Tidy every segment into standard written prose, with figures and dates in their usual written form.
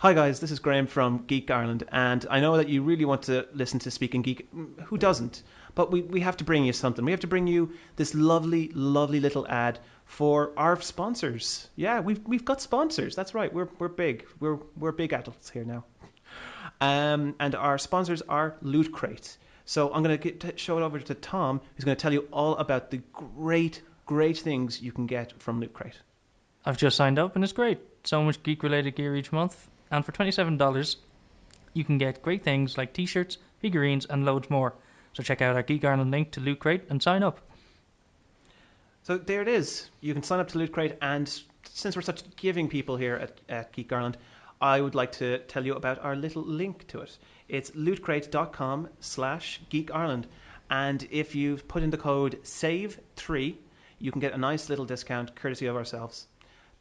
Hi guys, this is Graham from Geek Ireland, and I know that you really want to listen to Speaking Geek. Who doesn't? But we have to bring you something. We have to bring you this lovely, lovely little ad for our sponsors. Yeah, we've got sponsors. That's right. We're big. We're big adults here now. And our sponsors are Loot Crate. So I'm going to show it over to Tom, who's going to tell you all about the great, great things you can get from Loot Crate. I've just signed up and it's great. So much geek-related gear each month. And for $27, you can get great things like t-shirts, figurines, and loads more. So check out our Geek Ireland link to Loot Crate and sign up. So there it is. You can sign up to Loot Crate, and since we're such giving people here at Geek Ireland, I would like to tell you about our little link to it. It's lootcrate.com/Geek Ireland. And if you've put in the code SAVE3, you can get a nice little discount courtesy of ourselves.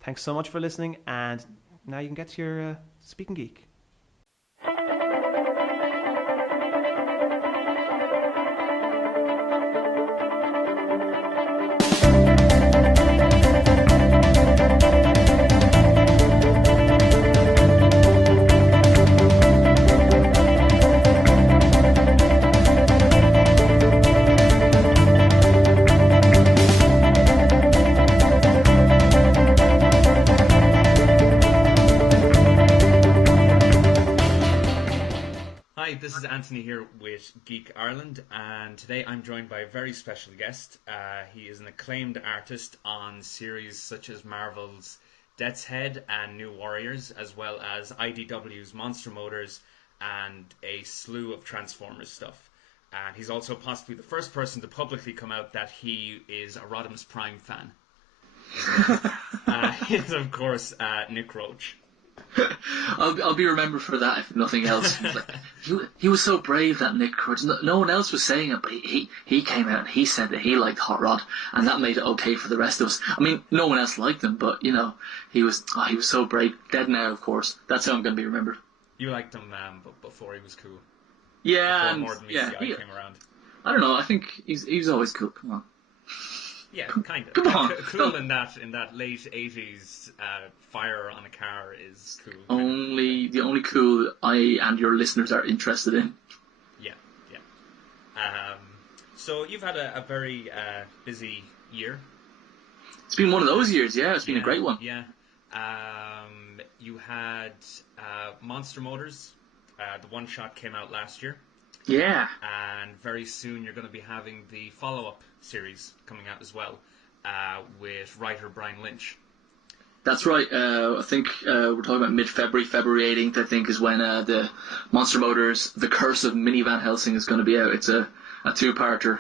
Thanks so much for listening, and now you can get to your Speaking Geek. This is Anthony here with Geek Ireland, and today I'm joined by a very special guest. He is an acclaimed artist on series such as Marvel's Death's Head and New Warriors, as well as IDW's Monster Motors and a slew of Transformers stuff. And he's also possibly the first person to publicly come out that he is a Rodimus Prime fan. He is, of course, Nick Roche. I'll be remembered for that, if nothing else. He was so brave, that Nick Roche. No one else was saying it, but he came out and he said that he liked Hot Rod, and that made it okay for the rest of us. I mean, no one else liked him, but he was so brave. Dead now, of course. That's how I'm going to be remembered. You liked him, but before he was cool. Yeah, before Morden VCI came around. I don't know. I think he's always cool. Come on. Yeah, kind of. Come on. Cool in that late 80s fire on a car is cool. The only cool I and your listeners are interested in. Yeah. So you've had a very busy year. It's been one of those years, yeah. It's been a great one. Yeah. You had Monster Motors. The one shot came out last year. Yeah. And very soon you're going to be having the follow-up series coming out as well, with writer Brian Lynch. That's right. I think we're talking about mid-February, February 18th, I think, is when the Monster Motors, The Curse of Mini Van Helsing is going to be out. It's a two-parter,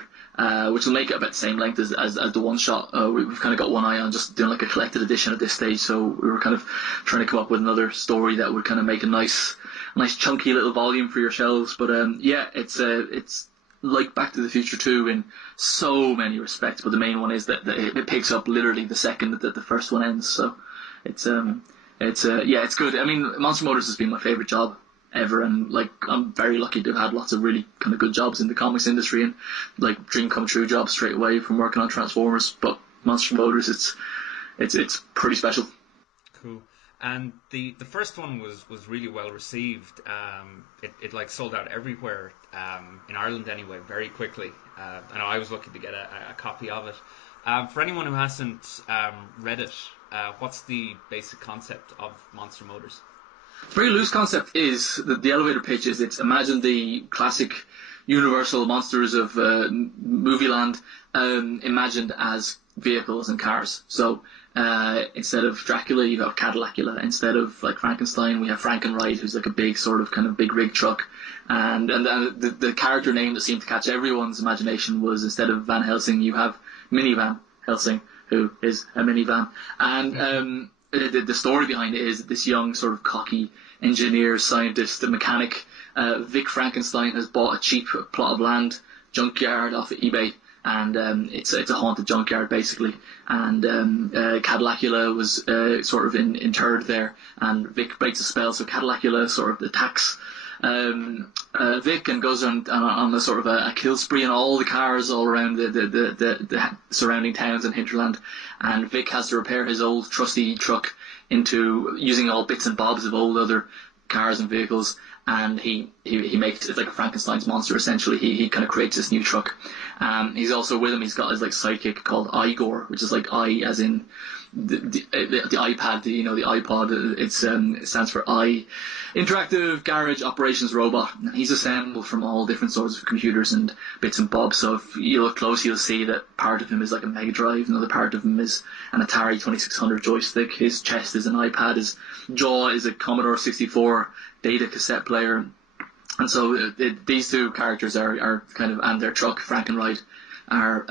which will make it about the same length as the one-shot. We've kind of got one eye on just doing like a collected edition at this stage, so we were kind of trying to come up with another story that would kind of make a nice chunky little volume for your shelves. But it's like Back to the Future 2 in so many respects, but the main one is that it picks up literally the second that the first one ends. So it's good. I mean, Monster Motors has been my favourite job ever, and like I'm very lucky to have had lots of really kind of good jobs in the comics industry, and like dream come true jobs straight away from working on Transformers. But Monster Motors, it's pretty special. Cool. And the first one was really well received. It like sold out everywhere, in Ireland anyway, very quickly. I know I was lucky to get a copy of it. For anyone who hasn't read it, what's the basic concept of Monster Motors? Very loose concept is that the elevator pitch is it's imagine the classic universal monsters of Movieland imagined as vehicles and cars. So instead of Dracula, you have Cadillacula. Instead of like Frankenstein, we have Frankenride, who's like a big sort of kind of big rig truck. And the character name that seemed to catch everyone's imagination was, instead of Van Helsing, you have Minivan Helsing, who is a minivan. And the story behind it is that this young sort of cocky engineer, scientist, mechanic, Vic Frankenstein, has bought a cheap plot of land, junkyard off of eBay. And it's a haunted junkyard, basically. And Cadillacula was sort of interred there, and Vic breaks a spell, so Cadillacula sort of attacks Vic and goes on a sort of a kill spree on all the cars all around the surrounding towns in Hinterland, and Vic has to repair his old trusty truck into using all bits and bobs of old other cars and vehicles, and he makes it like a Frankenstein's monster essentially. He kind of creates this new truck. He's also with him. He's got his like sidekick called Igor, which is like I as in the iPad, the iPod. It stands for I, Interactive Garage Operations Robot. And he's assembled from all different sorts of computers and bits and bobs. So if you look close, you'll see that part of him is like a Mega Drive, another part of him is an Atari 2600 joystick. His chest is an iPad. His jaw is a Commodore 64 data cassette player. And so these two characters are kind of, and their truck, Frankenride, are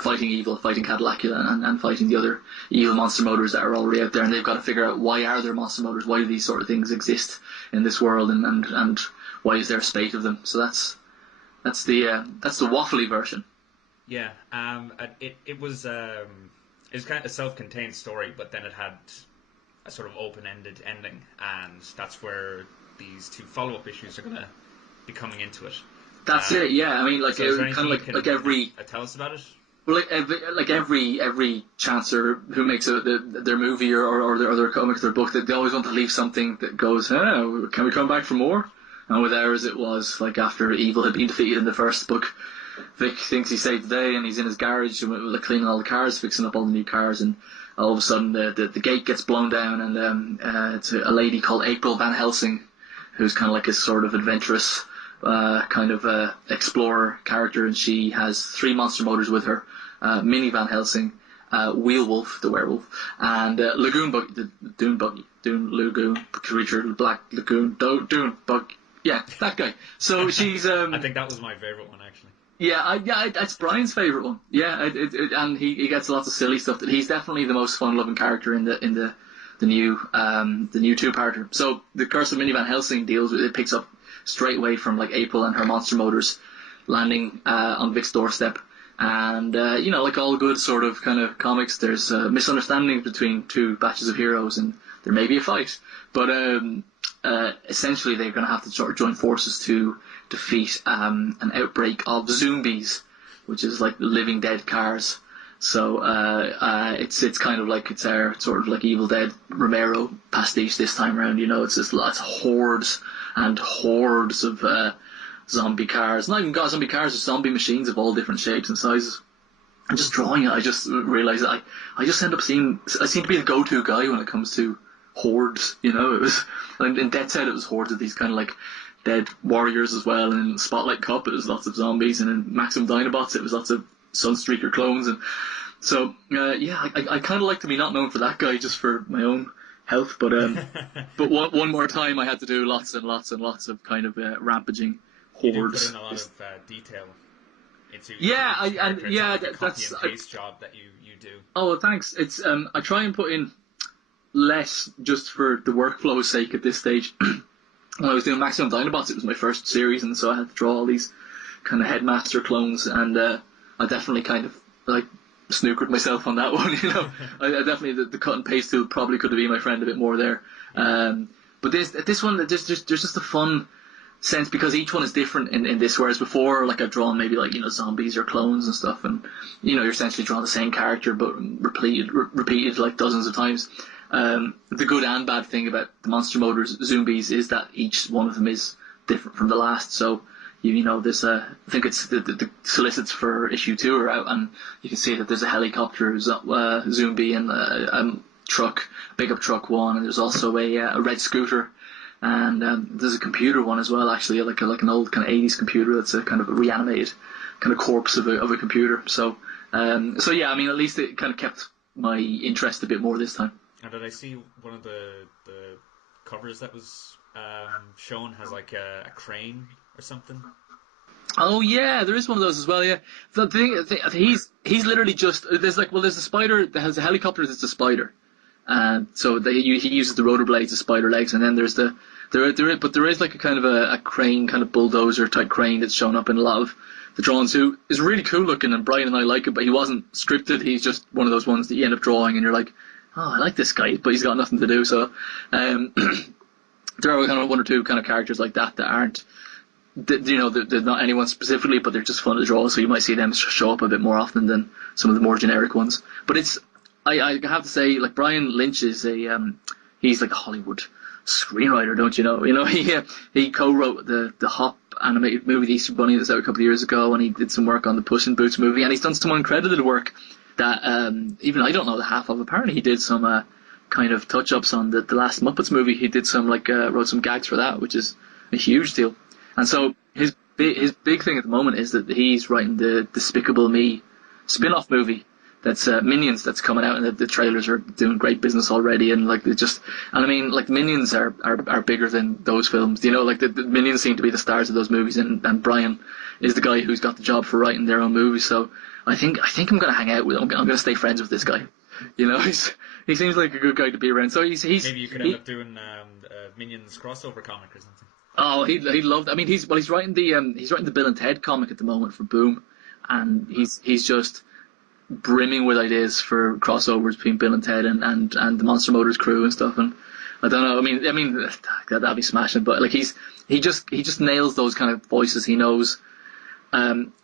fighting evil, fighting Cadillacula and fighting the other evil monster motors that are already out there, and they've got to figure out why are there monster motors, why do these sort of things exist in this world, and why is there a spate of them. So that's the waffly version. Yeah, it was kind of a self-contained story, but then it had a sort of open-ended ending, and that's where these two follow-up issues are going to be coming into it. That's it. Yeah, I mean, like so kind of like every. Tell us about it. Well, like every chancer who makes their movie or their comic, their book, they always want to leave something that goes, oh, can we come back for more? And with ours, it was like after evil had been defeated in the first book, Vic thinks he saved the day, and he's in his garage cleaning all the cars, fixing up all the new cars, and all of a sudden the gate gets blown down, and it's a lady called April Van Helsing, who's kind of like a sort of adventurous kind of explorer character, and she has 3 monster motors with her. Minnie Van Helsing, Wheelwolf, the werewolf, and Lagoon Bug, the Dune Buggy, Dune Lagoon creature, Black Lagoon, Dune Bug, yeah, that guy. So she's. I think that was my favorite one actually. Yeah, it's Brian's favorite one. Yeah, and he gets lots of silly stuff. He's definitely the most fun-loving character in the new 2-parter. So the Curse of Minnie Van Helsing it picks up straight away from like April and her monster motors landing on Vic's doorstep. And, like all good sort of kind of comics, there's misunderstandings between 2 batches of heroes, and there may be a fight. But essentially they're going to have to sort of join forces to defeat an outbreak of zombies, which is like living dead cars. So it's kind of like it's our sort of like Evil Dead Romero pastiche this time around. It's just lots of hordes and hordes of zombie cars. Not even got zombie cars, just zombie machines of all different shapes and sizes. And just drawing it, I just realised that I just end up I seem to be the go-to guy when it comes to hordes. It was in Dead Set it was hordes of these kind of like dead warriors as well, and in Spotlight Cup it was lots of zombies, and in Maximum Dinobots it was lots of Sunstreaker clones, and so I kind of like to be not known for that guy just for my own health, but one more time I had to do lots and lots and lots of kind of rampaging hordes. You put in a lot of detail into that's copy and paste job that you do. Oh, well, thanks. It's I try and put in less just for the workflow's sake at this stage. When I was doing Maximum Dinobots, it was my first series, and so I had to draw all these kind of Headmaster clones, and I definitely kind of like snookered myself on that one. I definitely the cut and paste tool probably could have been my friend a bit more there. But this one, there's just a fun sense because each one is different in this, whereas before, like I've drawn maybe like zombies or clones and stuff, and you're essentially drawing the same character but repeated like dozens of times. The good and bad thing about the monster motors zombies is that each one of them is different from the last. So this I think it's the solicits for issue 2 are out, and you can see that there's a helicopter zombie and a truck, pickup truck one, and there's also a red scooter. And there's a computer one as well, actually, like an old kind of 80s computer that's a kind of a reanimated kind of corpse of a computer. So yeah, I mean, at least it kind of kept my interest a bit more this time. And did I see one of the covers that was shown has like a crane or something? Oh yeah, there is one of those as well. Yeah, the thing he's literally just there's a spider that has a helicopter that's a spider. So he uses the rotor blades as spider legs, and then there is like a kind of a crane, kind of bulldozer type crane that's shown up in a lot of the drawings, who is really cool looking, and Brian and I like it, but he wasn't scripted. He's just one of those ones that you end up drawing and you're like, oh, I like this guy, but he's got nothing to do. So there are kind of one or two kind of characters like that aren't, they're not anyone specifically, but they're just fun to draw. So you might see them show up a bit more often than some of the more generic ones. But I have to say, like, Brian Lynch is he's like a Hollywood screenwriter, don't you know? He co-wrote the Hop animated movie, The Easter Bunny, that was out a couple of years ago, and he did some work on the Puss in Boots movie, and he's done some uncredited work that even I don't know the half of. Apparently, he did some kind of touch-ups on the last Muppets movie. He did some wrote some gags for that, which is a huge deal. And so his big thing at the moment is that he's writing the Despicable Me spin-off movie. That's Minions, that's coming out, and the trailers are doing great business already. And like I mean, like, Minions are bigger than those films. Like the Minions seem to be the stars of those movies, and Brian is the guy who's got the job for writing their own movies. So I think I'm going to hang out with him. I'm going to stay friends with this guy. He seems like a good guy to be around. So he's maybe you could end up doing Minions crossover comic or something. Oh, he'd love that. I mean, he's writing the Bill and Ted comic at the moment for Boom, and he's just brimming with ideas for crossovers between Bill and Ted and the Monster Motors crew and stuff. And I don't know. I mean that'd be smashing. But like he just nails those kind of voices. He knows.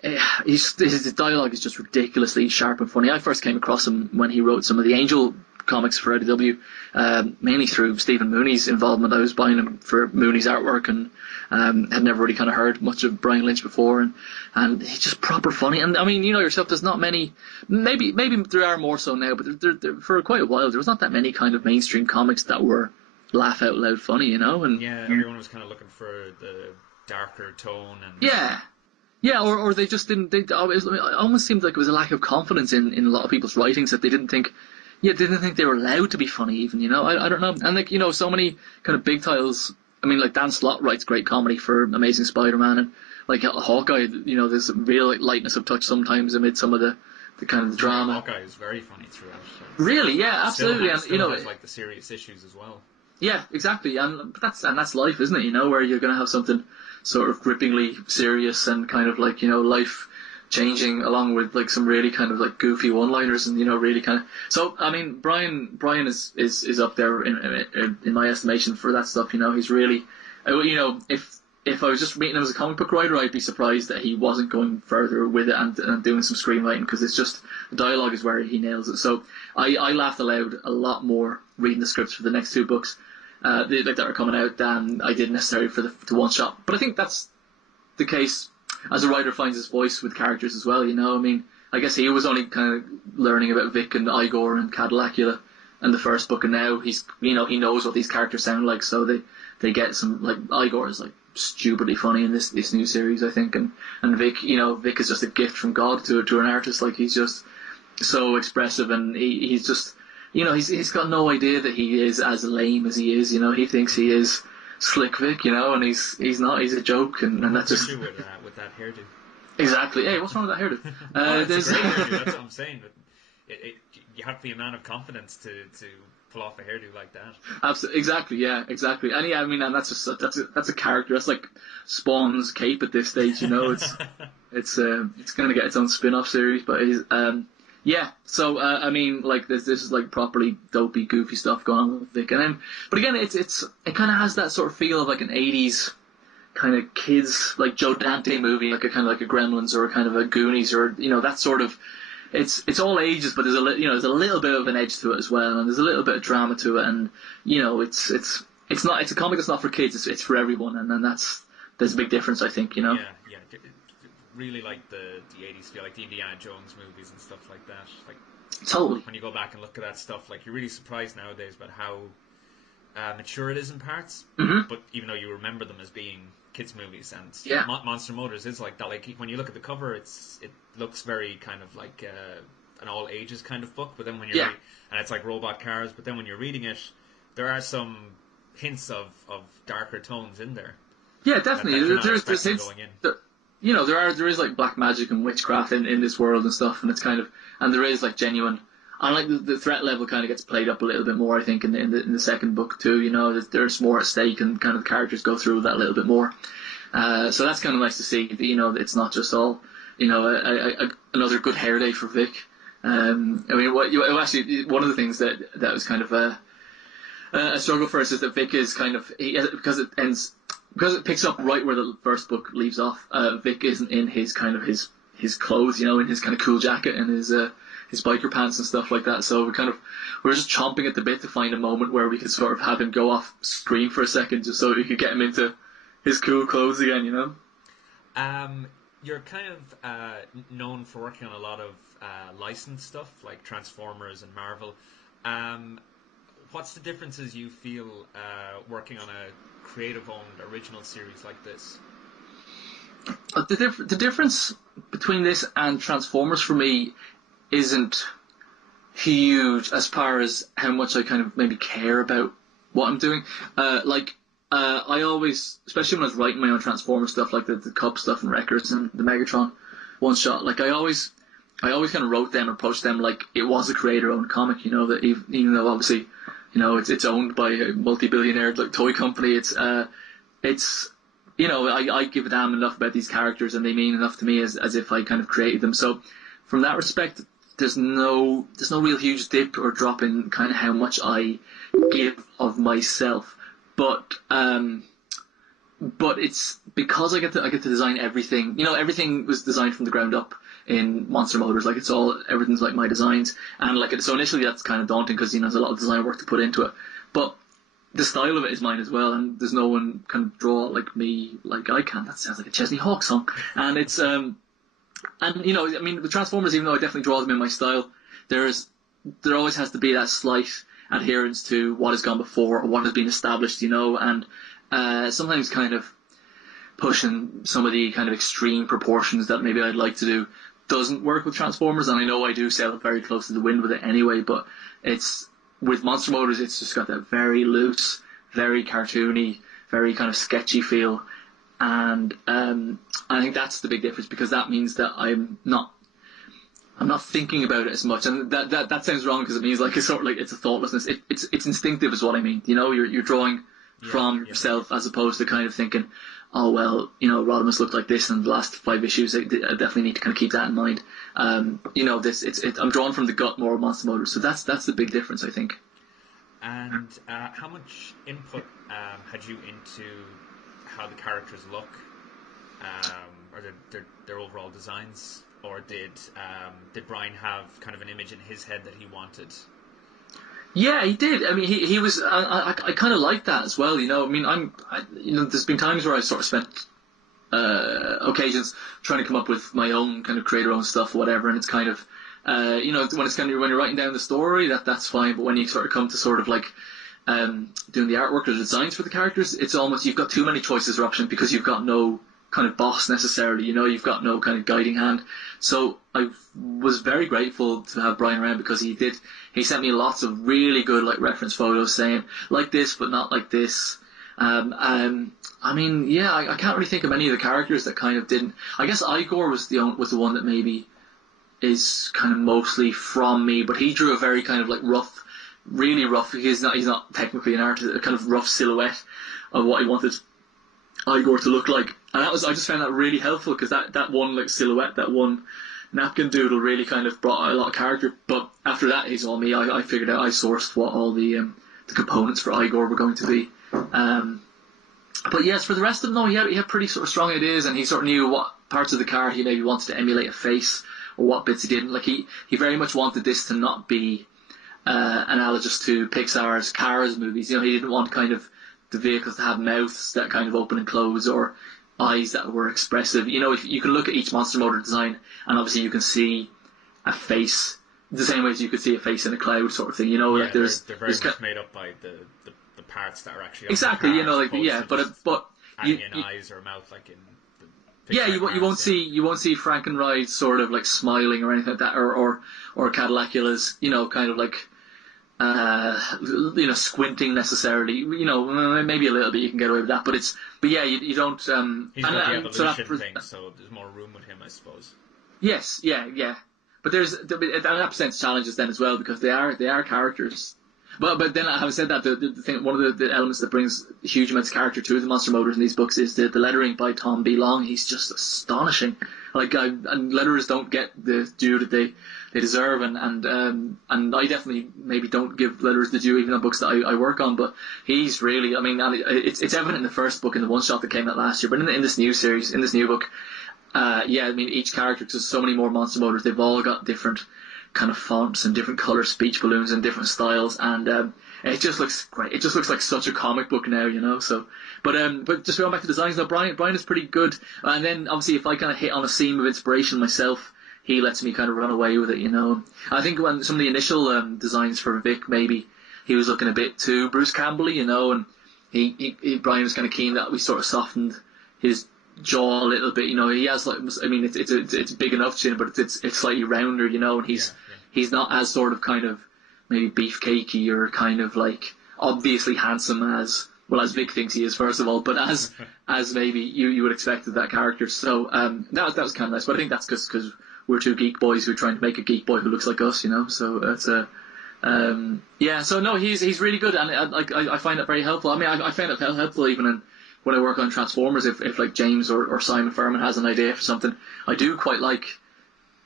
His dialogue is just ridiculously sharp and funny. I first came across him when he wrote some of the Angel comics for IDW, mainly through Stephen Mooney's involvement. I was buying him for Mooney's artwork, and had never really kind of heard much of Brian Lynch before, and he's just proper funny. And I mean, yourself, there's not many, maybe there are more so now, but there, for quite a while there was not that many kind of mainstream comics that were laugh out loud funny, and yeah, everyone was kind of looking for the darker tone, and yeah, or they just didn't. It almost seemed like it was a lack of confidence in a lot of people's writings, that they didn't think they were allowed to be funny even. I don't know. And so many kind of big titles. I mean, like, Dan Slott writes great comedy for Amazing Spider-Man, and like Hawkeye, there's a real lightness of touch sometimes amid some of the kind of the drama. Hawkeye is very funny throughout. Really, yeah, absolutely. Still has like the serious issues as well. Yeah, exactly, and that's life, isn't it? Where you're going to have something sort of grippingly serious and kind of like life changing, along with like some really kind of like goofy one-liners, and really kind of. So I mean, Brian is up there in my estimation for that stuff. He's really, if I was just reading him as a comic book writer, I'd be surprised that he wasn't going further with it and doing some screenwriting, because it's just the dialogue is where he nails it. So I laughed aloud a lot more reading the scripts for the next two books that are coming out than I did necessarily for the one shot. But I think that's the case as a writer finds his voice with characters as well. I mean, I guess he was only kind of learning about Vic and Igor and Cadillacula in the first book, and now he knows what these characters sound like, so they get some, like, Igor is like stupidly funny in this new series, I think, and Vic Vic is just a gift from God to an artist. Like, he's just so expressive, and he's just he's got no idea that he is as lame as he is. He thinks he is Slick Vic, and he's not. He's a joke, and that's just with that hairdo. Exactly. Hey, what's wrong with that hairdo? It's a great hairdo. That's what I'm saying. But you have to be a man of confidence to pull off a hairdo like that. Absolutely. Exactly. Yeah. Exactly. And yeah, I mean, and that's a character. That's like Spawn's cape at this stage. It's going to get its own spin-off series, but yeah. So I mean, like, this is like properly dopey, goofy stuff going on with Vic, but again, it kind of has that sort of feel of like an '80s kind of kids, like Joe Dante movie, like a kind of like a Gremlins or a kind of a Goonies, or that sort of. It's all ages, but there's a little bit of an edge to it as well, and there's a little bit of drama to it, and it's a comic that's not for kids, it's for everyone, and then there's a big difference, I think. Yeah. Really like the 80s feel, like the Indiana Jones movies and stuff like that. Like, totally. When you go back and look at that stuff, like, you're really surprised nowadays about how mature it is in parts. Mm-hmm. But even though you remember them as being kids movies, and yeah. Monster Motors is like that. Like, when you look at the cover, it looks very kind of like an all ages kind of book. But then when you're and it's like robot cars. But then when you're reading it, there are some hints of darker tones in there. Yeah, definitely. There's hints. Going in. There is like black magic and witchcraft in this world and stuff, and it's kind of, and there is like genuine, and like the threat level kind of gets played up a little bit more, I think, in the second book too. There's more at stake, and kind of the characters go through that a little bit more. So that's kind of nice to see. It's not just all another good hair day for Vic. I mean, actually, one of the things that was kind of a struggle for us is that Vic is kind of because it picks up right where the first book leaves off. Vic isn't in his kind of his clothes, in his kind of cool jacket and his biker pants and stuff like that. So we're just chomping at the bit to find a moment where we could sort of have him go off screen for a second, just so we could get him into his cool clothes again. You're kind of known for working on a lot of licensed stuff like Transformers and Marvel. What's the differences you feel working on a creative-owned original series like this? The difference between this and Transformers for me isn't huge as far as how much I kind of maybe care about what I'm doing. I always, especially when I was writing my own Transformers stuff, like the Cub stuff and Records and the Megatron one shot, like I always kind of wrote them, approached them like it was a creator-owned comic, that even though obviously, it's owned by a multi-billionaire like toy company, I give a damn enough about these characters and they mean enough to me as if I kind of created them. So from that respect, there's no real huge dip or drop in kind of how much I give of myself. But it's because I get to design everything. Everything was designed from the ground up in Monster Motors. Like everything's like my designs, and so initially that's kind of daunting because there's a lot of design work to put into it. But the style of it is mine as well, and there's no one can draw like me, like I can. That sounds like a Chesney Hawk song. And it's the Transformers, even though I definitely draw them in my style, there always has to be that slight adherence to what has gone before or what has been established, and sometimes kind of pushing some of the kind of extreme proportions that maybe I'd like to do doesn't work with Transformers, and I know I do sail very close to the wind with it anyway, but with Monster Motors, it's just got that very loose, very cartoony, very kind of sketchy feel, and I think that's the big difference, because that means that I'm not thinking about it as much, and that sounds wrong because it means like it's sort of like it's a thoughtlessness. It's instinctive, is what I mean. You're drawing from yourself as opposed to kind of thinking, oh well, Rodimus looked like this in the last 5 issues. I definitely need to kind of keep that in mind. I'm drawn from the gut more of Monster Motors, so that's the big difference, I think. And how much input had you into how the characters look, or their overall designs? Or did Brian have kind of an image in his head that he wanted? Yeah, he did. I mean, he was. I kind of like that as well. There's been times where I sort of spent occasions trying to come up with my own kind of creator-owned stuff, or whatever. And it's kind of, when you're writing down the story, that's fine. But when you sort of come to sort of like doing the artwork or the designs for the characters, it's almost you've got too many choices or options because you've got no kind of boss necessarily, you've got no kind of guiding hand. So I was very grateful to have Brian around, because he sent me lots of really good like reference photos saying like this but not like this. I can't really think of any of the characters that kind of didn't. I guess Igor was the one that maybe is kind of mostly from me, but he drew a very kind of like rough, really rough. He's not technically an artist, a kind of rough silhouette of what he wanted Igor to look like, and I just found that really helpful, because that one like silhouette, that one napkin doodle really kind of brought out a lot of character. But after that, he's all me. I figured out, I sourced what all the components for Igor were going to be. But yes, for the rest of them, no, he had pretty sort of strong ideas, and he sort of knew what parts of the car he maybe wanted to emulate a face, or what bits he didn't. Like he very much wanted this to not be analogous to Pixar's Cars movies. He didn't want kind of the vehicles to have mouths that kind of open and close, or eyes that were expressive. If you can look at each Monster Motor design, and obviously you can see a face the same way as you could see a face in a cloud, sort of thing. They're very much made up by the parts that are actually on exactly. The car, But eyes or a mouth like in the Pixar cars, you won't see Frankenride sort of like smiling or anything like that, or Cadillacula's kind of like squinting necessarily. Maybe a little bit you can get away with that, but you don't. He's got the evolution thing, so there's more room with him, I suppose. Yes, yeah. But that presents challenges then as well, because they are characters. But then, having said that, the thing, one of the elements that brings huge amounts of character to the Monster Motors in these books is the lettering by Tom B. Long. He's just astonishing. Like, and letterers don't get the due that they deserve, and I definitely maybe don't give letterers the due even on books that I work on. But he's really, I mean, and it's evident in the first book, in the one shot that came out last year, but in this new series, in this new book, yeah, I mean, each character, because there's so many more Monster Motors, they've all got different kind of fonts and different color speech balloons and different styles, and it just looks great. It just looks like such a comic book now, you know. So, but just going back to designs, though, Brian is pretty good. And then obviously, if I kind of hit on a seam of inspiration myself, he lets me kind of run away with it, you know. I think when some of the initial designs for Vic, maybe he was looking a bit too Bruce Campbell-y, you know, and Brian was kind of keen that we sort of softened his jaw a little bit, you know. He has, like, I mean, it's big enough chin, but it's slightly rounder, you know, and he's not as sort of kind of maybe beefcakey or kind of like obviously handsome as Vic thinks he is, first of all, but as maybe you would expect of that character. So that was kind of nice, but I think that's because we're two geek boys who are trying to make a geek boy who looks like us, you know. So it's yeah. So no, he's really good, and I find it very helpful. I mean, I find it helpful even when I work on Transformers, if like James or Simon Furman has an idea for something, I do quite like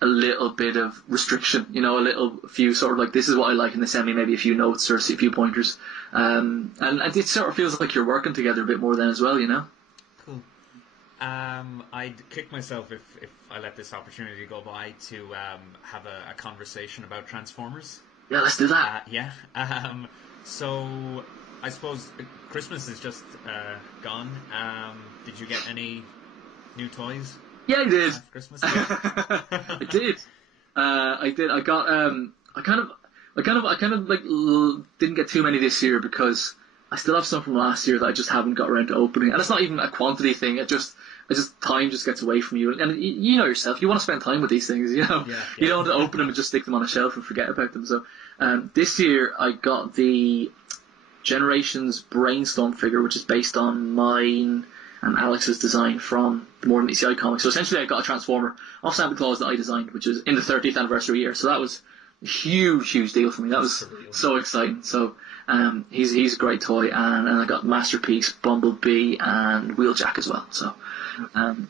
a little bit of restriction, you know, a few sort of like, this is what I like, and they send me maybe a few notes or a few pointers, and it sort of feels like you're working together a bit more then as well, you know. Cool. I'd kick myself if I let this opportunity go by to have a conversation about Transformers. Yeah, let's do that. Yeah. So I suppose Christmas is just gone. Did you get any new toys? Yeah, I did. Christmas. I did. I got. I kind of like didn't get too many this year because I still have some from last year that I just haven't got around to opening, and it's not even a quantity thing. It just time just gets away from you, and you know yourself. You want to spend time with these things, you know. Yeah. You don't want to open them and just stick them on a shelf and forget about them. So this year I got the Generations Brainstorm figure, which is based on mine and Alex's design from the More Than ECI comics. So essentially I got a Transformer off Santa Claus that I designed, which is in the 30th anniversary year. So that was a huge deal for me. That was so exciting. So he's a great toy, and I got Masterpiece, Bumblebee, and Wheeljack as well. So and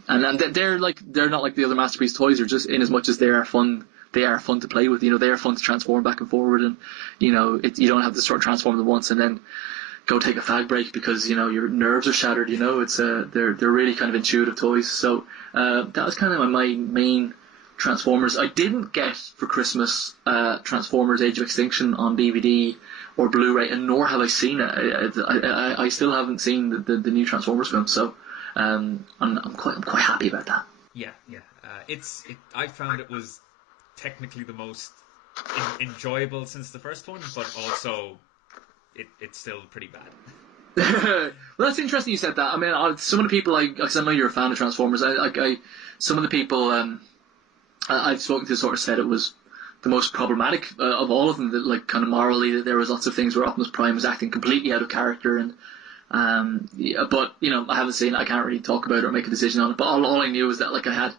they're not like the other Masterpiece toys. They're just, in as much as they are fun to play with. You know, they are fun to transform back and forward, and you know, you don't have to sort of transform them once and then go take a fag break because, you know, your nerves are shattered. You know, it's they're really kind of intuitive toys. So that was kind of my main Transformers. I didn't get for Christmas Transformers Age of Extinction on DVD or Blu-ray, and nor have I seen it. I still haven't seen the new Transformers film. So I'm quite happy about that. Yeah. I found it was technically the most enjoyable since the first one, but also it's still pretty bad. Well, that's interesting you said that. I mean, some of the people, because I know you're a fan of Transformers, some of the people I've spoken to sort of said it was the most problematic of all of them. That, like, kind of morally, that there was lots of things where Optimus Prime was acting completely out of character, and yeah, but you know, I haven't seen it. I can't really talk about it or make a decision on it. But all I knew was that, like, I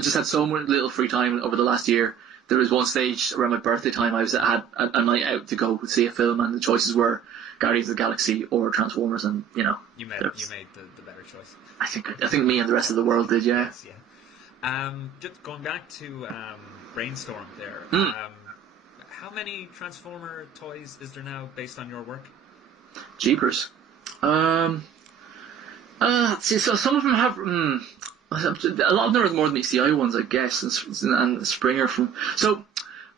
just had so much little free time over the last year. There was one stage around my birthday time I had a night out to go see a film, and the choices were Guardians of the Galaxy or Transformers, and you know, you made the better choice. I think me and the rest of the world did, yeah. Yes, yeah. Just going back to Brainstorm there. How many Transformer toys is there now based on your work? Jeepers. See, so some of them have. A lot of them are more than ECI ones, I guess, and Springer from. So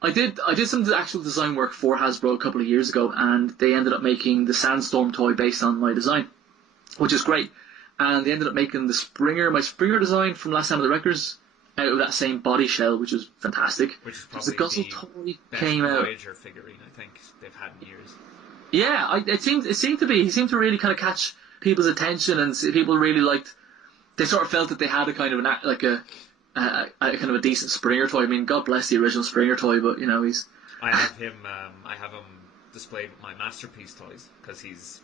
I did some actual design work for Hasbro a couple of years ago, and they ended up making the Sandstorm toy based on my design, which is great. And they ended up making my Springer design from Last Time of the Wreckers out of that same body shell, which was fantastic. Which is probably the Guzzle toy best came out. Voyager figurine I think they've had in years. Yeah, it seemed to be. He seemed to really kind of catch people's attention, and people really liked. They sort of felt that they had a kind of a kind of a decent Springer toy. I mean, God bless the original Springer toy, but you know, I have him displayed with my Masterpiece toys because he's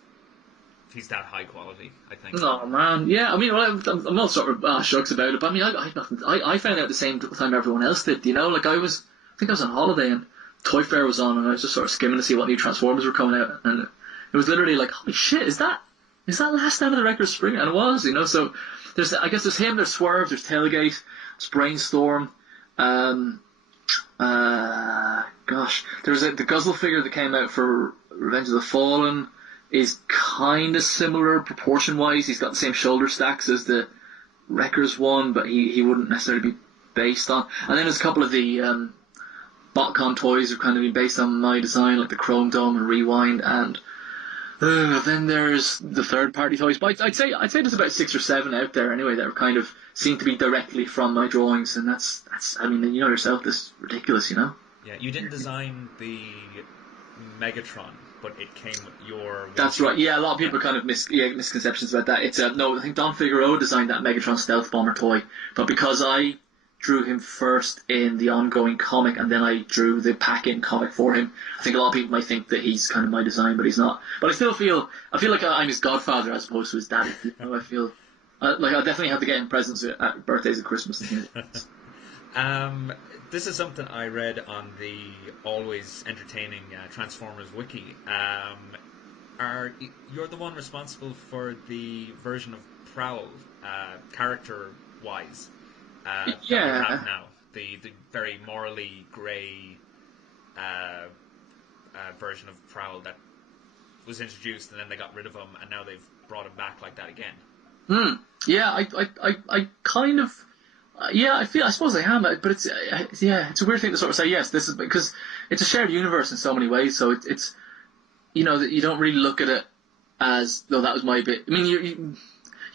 that high quality, I think. Oh man, yeah. I mean, I'm not sort of shucks about it, but I mean, I found out at the same time everyone else did. You know, like I think I was on holiday, and Toy Fair was on, and I was just sort of skimming to see what new Transformers were coming out, and it was literally like, holy shit, is that Last Stand of the Wreckers Spring? And it was, so I guess there's him, there's Swerve, there's Tailgate, there's Brainstorm, there's the Guzzle figure that came out for Revenge of the Fallen is kind of similar proportion-wise. He's got the same shoulder stacks as the Wreckers one, but he wouldn't necessarily be based on. And then there's a couple of the Botcon toys have kind of been based on my design, like the Chrome Dome and Rewind, and then there's the third-party toys. But I'd say there's about 6 or 7 out there anyway that are kind of seem to be directly from my drawings, and that's I mean, you know yourself, this is ridiculous, Yeah, you didn't design the Megatron, but it came with your... That's right, yeah, a lot of people kind of misconceptions about that. It's no, I think Don Figueroa designed that Megatron Stealth Bomber toy, but because I drew him first in the ongoing comic, and then I drew the pack-in comic for him, I think a lot of people might think that he's kind of my design, but he's not. But I still feel like I'm his godfather as opposed to his daddy. I feel like I definitely have to get him presents at birthdays and Christmas and things. This is something I read on the always entertaining Transformers wiki. You're the one responsible for the version of Prowl, character-wise, that we have now. The very morally grey version of Prowl that was introduced, and then they got rid of him, and now they've brought him back like that again. Yeah, I kind of... I suppose I am, but it's a weird thing to sort of say, yes, this is because it's a shared universe in so many ways, so it's that you don't really look at it as though that was my bit. I mean,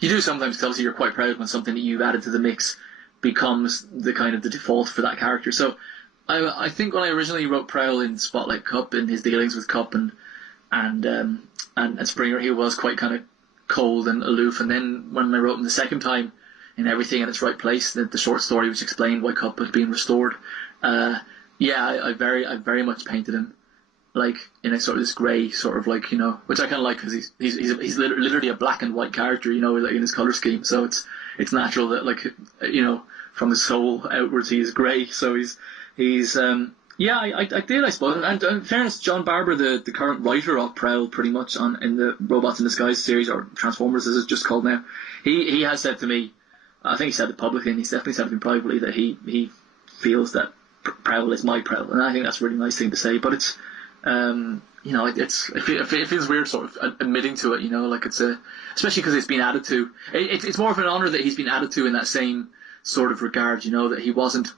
you do sometimes, because obviously you're quite proud when something that you've added to the mix becomes the kind of the default for that character. So I think when I originally wrote Prowl in Spotlight Cup, in his dealings with Cup and Springer, he was quite kind of cold and aloof, and then when I wrote him the second time, in Everything in Its Right Place, the short story which explained why Cup was being restored. I very much painted him like in a sort of this grey sort of like, which I kind of like, because he's literally a black and white character, like in his colour scheme. So it's natural that, like, from his soul outwards he is grey. So I did, I suppose. And in fairness, John Barber, the current writer of Prowl, pretty much in the Robots in Disguise series, or Transformers as it's just called now, he has said to me, I think he said it publicly, and he's definitely said it to me privately, that he feels that Prowl is my Prowl, and I think that's a really nice thing to say. But it's, it feels weird sort of admitting to it, like it's especially because it's been added to. It's more of an honour that he's been added to in that same sort of regard, that he wasn't,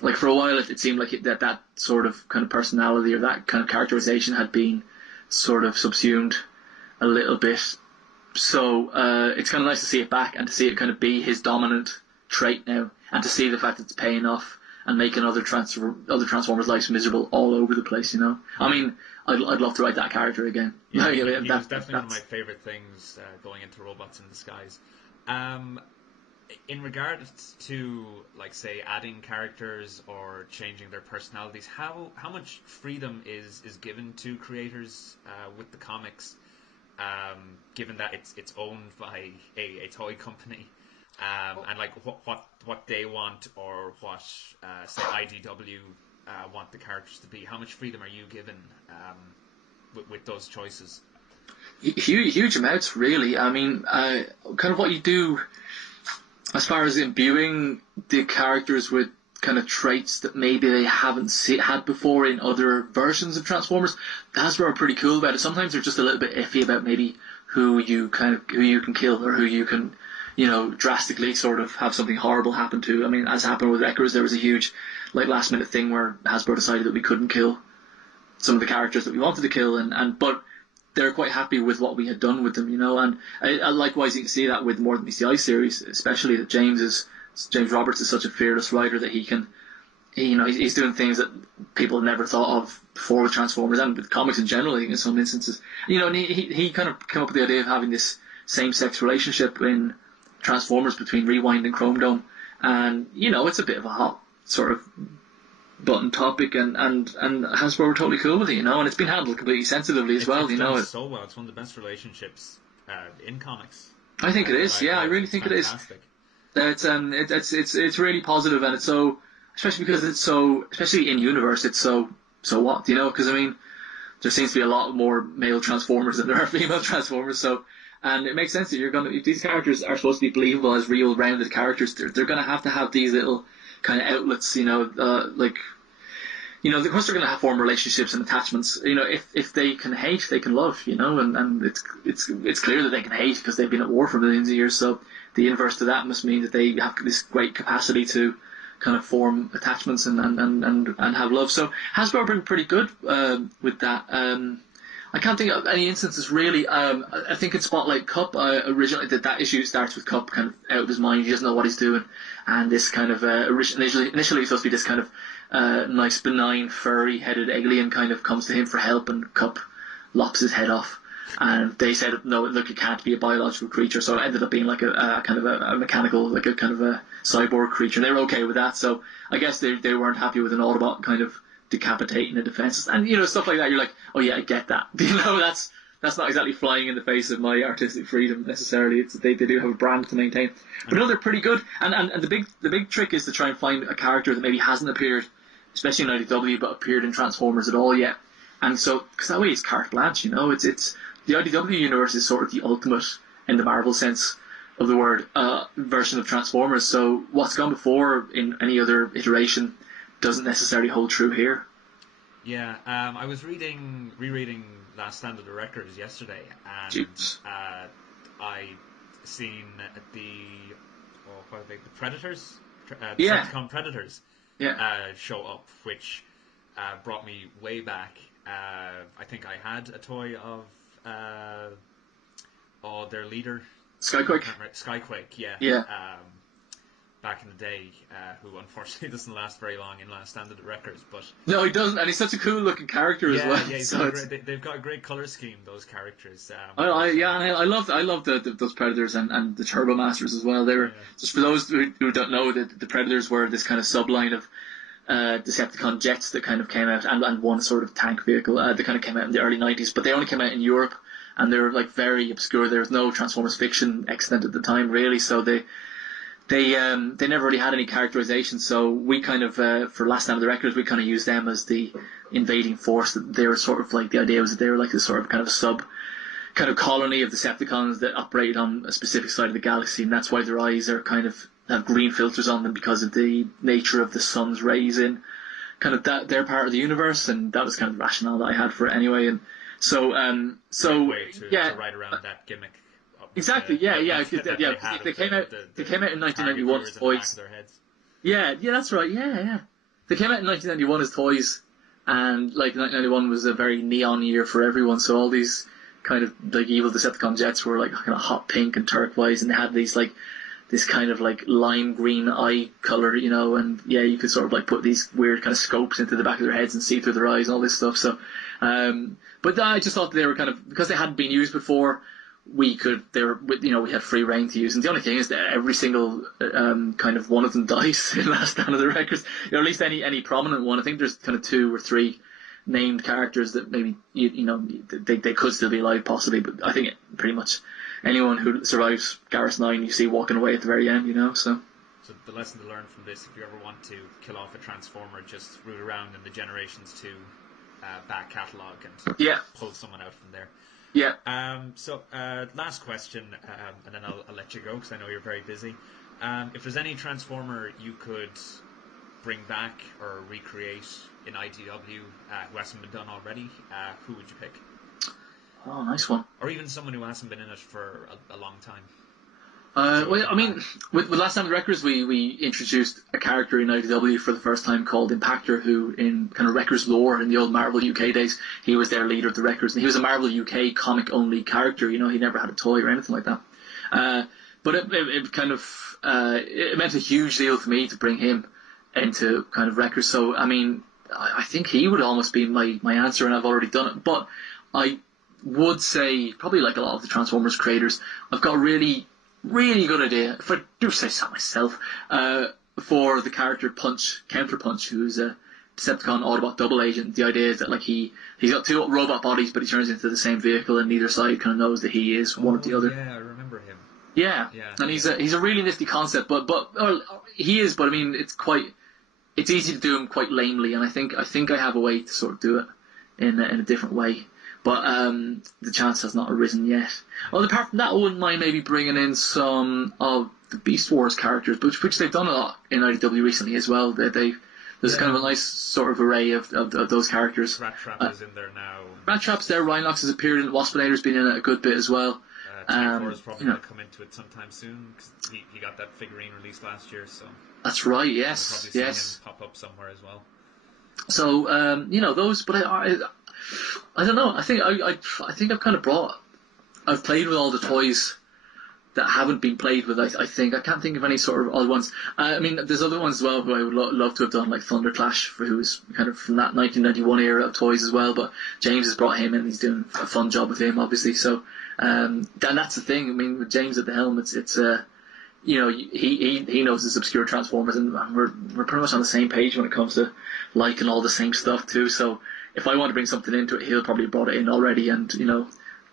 like, for a while it seemed like that sort of kind of personality or that kind of characterization had been sort of subsumed a little bit. So it's kind of nice to see it back and to see it kind of be his dominant trait now, and to see the fact that it's paying off and making other Transformers' lives miserable all over the place. I mean, I'd love to write that character again. Yeah, he was definitely one of my favourite things going into Robots in Disguise. In regards to, like, say, adding characters or changing their personalities, how much freedom is given to creators with the comics? Given that it's owned by a toy company, and like what they want, or what say IDW want the characters to be, how much freedom are you given with those choices? Huge amounts, really. I mean, kind of what you do as far as imbuing the characters with kind of traits that maybe they haven't had before in other versions of Transformers. Hasbro are pretty cool about it. Sometimes they're just a little bit iffy about maybe who you can kill, or who you can, drastically sort of have something horrible happen to. I mean, as happened with Wreckers, there was a huge, like, last minute thing where Hasbro decided that we couldn't kill some of the characters that we wanted to kill, but they're quite happy with what we had done with them, and likewise you can see that with More Than Meets the Eye series, especially that James Roberts is such a fearless writer that he's doing things that people had never thought of before with Transformers, and with comics in general, I think, in some instances. And he kind of came up with the idea of having this same-sex relationship in Transformers between Rewind and Chrome Dome, and it's a bit of a hot sort of button topic, and Hasbro were totally cool with it, and it's been handled completely sensitively as well. It's done so well. It's one of the best relationships in comics. I think it is. I really think fantastic. It is. It's really positive, and it's so, especially because it's so, especially in universe, it's so so what? You know, because I mean, there seems to be a lot more male Transformers than there are female Transformers. So, and it makes sense that if these characters are supposed to be believable as real, rounded characters, they're going to have these little kind of outlets. You know, of course they're going to have form relationships and attachments. You know, if they can hate, they can love. You know, and it's clear that they can hate because they've been at war for millions of years. So the inverse to that must mean that they have this great capacity to kind of form attachments and have love. So Hasbro have been pretty good with that. I can't think of any instances really. I think in Spotlight Cup, originally that issue starts with Cup kind of out of his mind. He doesn't know what he's doing, and this kind of initially it's supposed to be this kind of nice benign furry headed alien kind of comes to him for help, and Cup lops his head off. And they said, no, look, it can't be a biological creature. So it ended up being like a kind of a mechanical, like a kind of a cyborg creature. And they were okay with that. So I guess they weren't happy with an Autobot kind of decapitating the defenses. And, you know, stuff like that, you're like, oh yeah, I get that. You know, that's not exactly flying in the face of my artistic freedom necessarily. They do have a brand to maintain. But no, they're pretty good. And the big trick is to try and find a character that maybe hasn't appeared, especially in IDW, but appeared in Transformers at all yet. And so, because that way it's carte blanche, you know, it's the IDW universe is sort of the ultimate, in the Marvel sense of the word, version of Transformers. So what's gone before in any other iteration doesn't necessarily hold true here. Yeah, I was rereading Last Stand of the Wreckers yesterday, and I seen the Predators, Decepticon Predators, show up, which brought me way back. I think I had a toy of their leader, Skyquake, yeah. Back in the day, who unfortunately doesn't last very long in Last Stand of the Wreckers, but no, he doesn't, and he's such a cool looking character as well. Yeah, they've got a great color scheme, those characters. I love those Predators and the Turbo Masters as well. They were just for those who don't know, the Predators were this kind of subline of Decepticon jets that kind of came out, and one sort of tank vehicle that kind of came out in the early 90s, but they only came out in Europe, and they were like very obscure. There was no Transformers fiction extant at the time really, so they never really had any characterization. So we kind of for Last Stand of the Wreckers, we kind of used them as the invading force. They were sort of like, the idea was that they were like this sort of kind of sub kind of colony of Decepticons that operated on a specific side of the galaxy, and that's why their eyes are kind of have green filters on them, because of the nature of the sun's rays in kind of that they're part of the universe, and that was kind of the rationale that I had for it anyway. And so to ride around that gimmick. Exactly, They came out in 1991 as toys. Yeah, that's right. Yeah. They came out in 1991 as toys, and like 1991 was a very neon year for everyone. So all these kind of like evil Decepticon jets were like kind of hot pink and turquoise, and they had these like this kind of like lime green eye color, you know, and you could sort of like put these weird kind of scopes into the back of their heads and see through their eyes and all this stuff. So, but I just thought that they were kind of, because they hadn't been used before, we had free reign to use. And the only thing is that every single kind of one of them dies in Last Stand of the Wreckers. You know, at least any prominent one. I think there's kind of 2 or 3 named characters that maybe they could still be alive possibly, but I think pretty much anyone who survives Garrus 9 you see walking away at the very end, you know. So the lesson to learn from this, if you ever want to kill off a Transformer, just root around in the Generations 2 back catalogue and pull someone out from there. Yeah. Last question, and then I'll let you go because I know you're very busy. If there's any Transformer you could bring back or recreate in IDW who hasn't been done already, who would you pick? Oh, nice one. Or even someone who hasn't been in it for a long time. I mean, with Last Stand of the Wreckers, we introduced a character in IDW for the first time called Impactor, who in kind of Wreckers lore in the old Marvel UK days, he was their leader of the Wreckers, and he was a Marvel UK comic-only character, you know, he never had a toy or anything like that. But it kind of, it meant a huge deal to me to bring him into kind of Wreckers, so, I mean, I think he would almost be my answer, and I've already done it, but I would say, probably like a lot of the Transformers creators, I've got a really good idea, if I do say so myself, for the character Counterpunch, who's a Decepticon Autobot double agent. The idea is that like he's got 2 robot bodies, but he turns into the same vehicle, and neither side kind of knows that he is one or the other. Yeah, I remember him. Yeah. And he's a really nifty concept, but he is. But I mean, it's quite it's easy to do them quite lamely, and I think I have a way to sort of do it in a different way. But the chance has not arisen yet. Well, apart from that, I wouldn't mind maybe bringing in some of the Beast Wars characters, which they've done a lot in IDW recently as well. There's kind of a nice sort of array of those characters. Rat Trap is in there now. Rat Trap's there. Rhinox has appeared in it. Waspinator's been in it a good bit as well. T4 is probably going to come into it sometime soon, because he got that figurine released last year, so... That's right, yes. We'll probably see him pop up somewhere as well. So, those, but I don't know. I think I've kind of I've played with all the toys that haven't been played with. I think I can't think of any sort of odd ones. I mean, there's other ones as well who I would love to have done, like Thunder Clash, who was kind of from that 1991 era of toys as well. But James has brought him in. He's doing a fun job with him, obviously. So, and that's the thing. I mean, with James at the helm, it's he knows his obscure Transformers, and we're pretty much on the same page when it comes to liking all the same stuff too. So if I want to bring something into it, he'll probably have brought it in already, and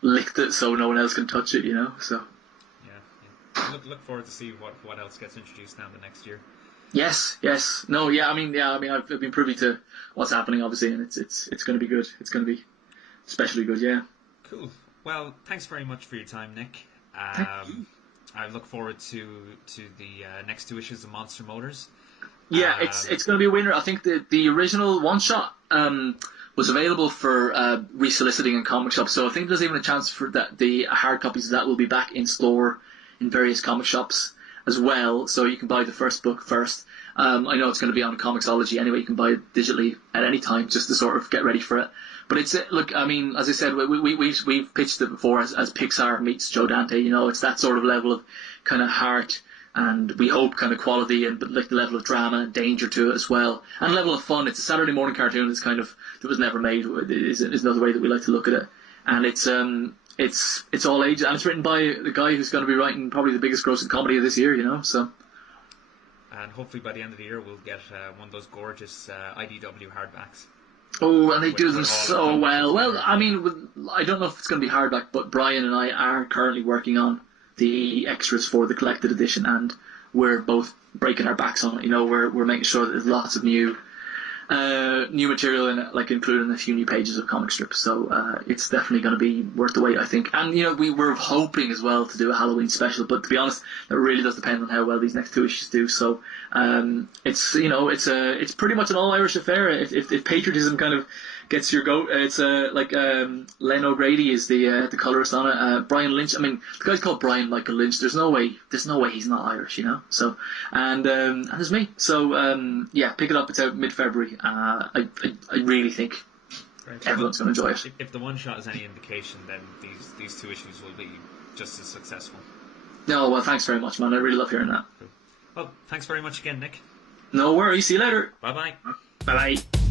licked it so no one else can touch it. So. Look forward to see what else gets introduced now the next year. Yes. No, yeah. I mean, I've been privy to what's happening, obviously, and it's going to be good. It's going to be especially good. Yeah. Cool. Well, thanks very much for your time, Nick. I look forward to the next 2 issues of Monster Motors. Yeah, it's going to be a winner. I think the original one shot was available for resoliciting in comic shops, so I think there's even a chance for that the hard copies of that will be back in store in various comic shops as well, so you can buy the first book first. I know it's going to be on Comixology anyway. You can buy it digitally at any time just to sort of get ready for it. But it's look, I mean, as I said, we've pitched it before as Pixar meets Joe Dante. It's that sort of level of kind of heart, and we hope kind of quality, and but like the level of drama and danger to it as well, and level of fun. It's a Saturday morning cartoon that's kind of that was never made. Is another way that we like to look at it, and it's all ages, and it's written by the guy who's going to be writing probably the biggest grossing comedy of this year. So. And hopefully by the end of the year we'll get one of those gorgeous IDW hardbacks. Oh, and they do them so well. Well, I mean, I don't know if it's going to be hardback, but Brian and I are currently working on the extras for the collected edition, and we're both breaking our backs on it. We're making sure that there's lots of new material in it, like including a few new pages of comic strips. So it's definitely going to be worth the wait, I think. And we were hoping as well to do a Halloween special, but to be honest, that really does depend on how well these next 2 issues do. So it's pretty much an all Irish affair. If patriotism kind of gets your goat, it's like Len O'Grady is the colorist on it. Brian Lynch. I mean, the guy's called Brian Michael Lynch. There's no way he's not Irish, So and there's me. So pick it up. It's out mid-February. I really think everyone's going to enjoy it. If the one shot is any indication, then these 2 issues will be just as successful. No, well, thanks very much, man. I really love hearing that. Well, thanks very much again, Nick. No worries. See you later. Bye-bye. Bye-bye.